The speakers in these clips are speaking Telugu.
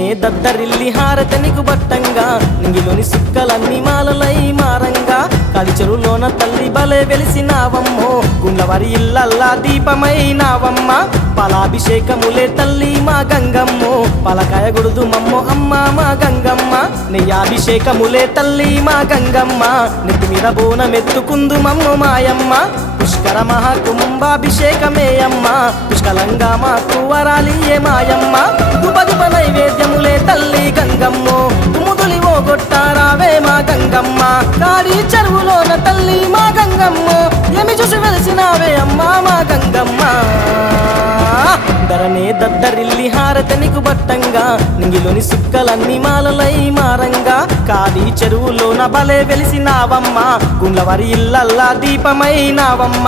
ధరనే దద్దరిల్లి హారతనికు బట్టంగా నింగిలోని సుక్కలన్నీ మాలలై మారంగా కాడి చెరువులోన తల్లి బలే వెలిసినావమ్మో గుండ్లవారి ఇల్లల్లా దీపమైనావమ్మ పాలాభిషేకములే తల్లి మా గంగమ్మో పలకాయ గుడుదు మమ్మో అమ్మ మా గంగమ్మ నెయ్యాభిషేకములే తల్లి మా గంగమ్మ నెత్తి మీద బోనమెత్తుకుందు మమ్మో మాయమ్మ పుష్కర మహాకుంభాభిషేకమే అమ్మ పుష్కలంగా మాకు వరాలియే మాయమ్మ దుపదుప నైవేద్యములే తల్లి గంగమ్మో తుముదులివో గొట్టారావే మా గంగమ్మ కాడి చెరువులోన తల్లి మా గంగమ్మో ఏమి చూసి వెలిసినావే అమ్మ మా గంగమ్మ ధరనే దద్దరిల్లి హారతనికు బట్టంగా నింగిలోని సుక్కలన్నీ మాలలై మారంగా కాడి చెరువులోన బలే వెలిసినావమ్మ గుండ్లవారి ఇల్లల్లా దీపమైనావమ్మ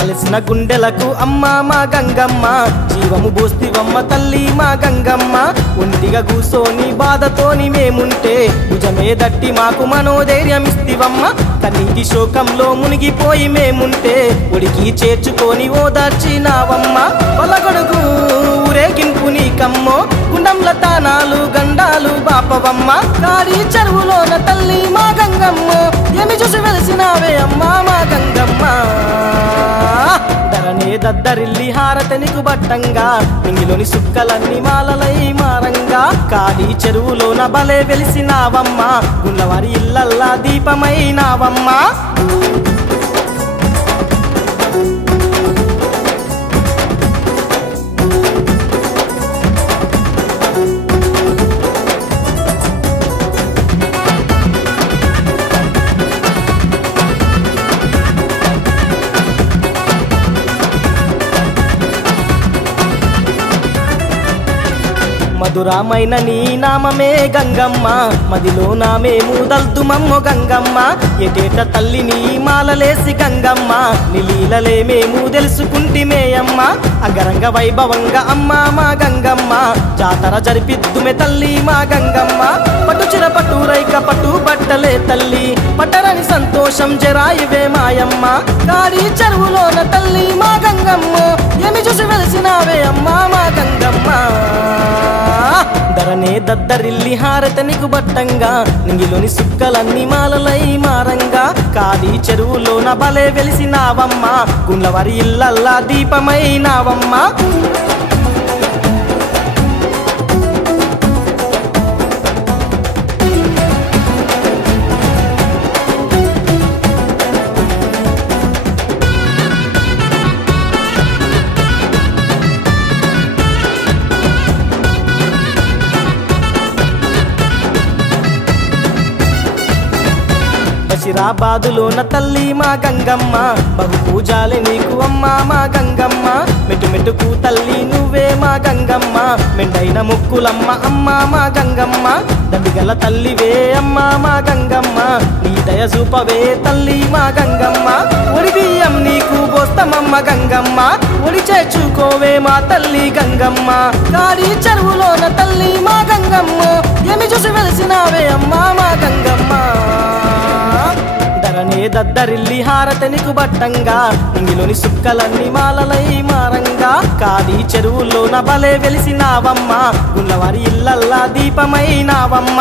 అలసిన గుండెలకు అమ్మ మా గంగమ్మ జీవము బోస్తివమ్మ తల్లి మా గంగమ్మ ఒంటిగా కూసోని బాధతోని మేముంటే భుజమే దట్టి మాకు మనోధైర్యమిస్తివమ్మ కన్నీటి శోకంలో మునిగిపోయి మేముంటే ఒడికి చేర్చుకొని ఓదార్చినావమ్మ పొలగొడుగు ఊరేగింపు నీకమ్మో గుండంల తానాలు గండాలు బాపవమ్మ కాడి చెరువులోన తల్లి మా గంగమ్మో ఏమి చూసి వెలిసినావే అమ్మ మా గంగమ్మ ధరనే దద్దరిల్లి హారతనికు బట్టంగా నింగిలోని సుక్కలన్నీ మాలలై మారంగా కాడి చెరువులోన బలే వెలిసినావమ్మ గుండ్లవారి ఇల్లల్లా దీపమైనావమ్మ మధురామైన నీ నామమే గంగమ్మ మదిలో నామేము దల్దుమమ్మో గంగమ్మ ఎటేట తల్లి నీ మాలలేసి గంగమ్మ నిలీలలే మేము తెలుసుకుంటిమేయమ్మ అగరంగ వైభవంగా అమ్మ మా గంగమ్మ జాతర జరిపిద్దుమే తల్లి మా గంగమ్మ పట్టుచిర పట్టురైక పట్టు బట్టలే తల్లి పట్టరని సంతోషం జరాయివే మాయమ్మ కాడి చెరువులోన తల్లి మా గంగమ్మో ఏమి చూసి వెలిసినావే అమ్మ మా గంగమ్మ ధరనే దద్దరిల్లి హారతనికు బట్టంగా నింగిలోని సుక్కలన్నీ మాలలై మారంగా కాడి చెరువులోన బలే వెలిసినావమ్మ గుండ్లవారి ఇల్లల్లా దీపమైనావమ్మ బషీరాబాదులోన తల్లి మా గంగమ్మ బహు పూజాలే నీకు అమ్మ మా గంగమ్మ మెట్టు మెట్టుకు తల్లి నువ్వే మా గంగమ్మ మెండైన ముక్కులమ్మ అమ్మ మా గంగమ్మ దండిగల తల్లివే అమ్మ మా గంగమ్మ నీ దయ చూపవే తల్లి మా గంగమ్మ ఒడి బియ్యం నీకు పోస్తమమ్మ గంగమ్మ ఒడి చేర్చుకోవే మా తల్లి గంగమ్మ కాడి చెరువులోన తల్లి మా గంగమ్మ ఏమి చూసి వెలిసినావే అమ్మ మా గంగమ్మ ధరనే దద్దరిల్లి హారతనికు బట్టంగా నింగిలోని సుక్కలన్నీ మాలలై మారంగా కాడి చెరువులోన బలే వెలిసినావమ్మ గుండ్లవారి ఇల్లల్లా దీపమైనావమ్మ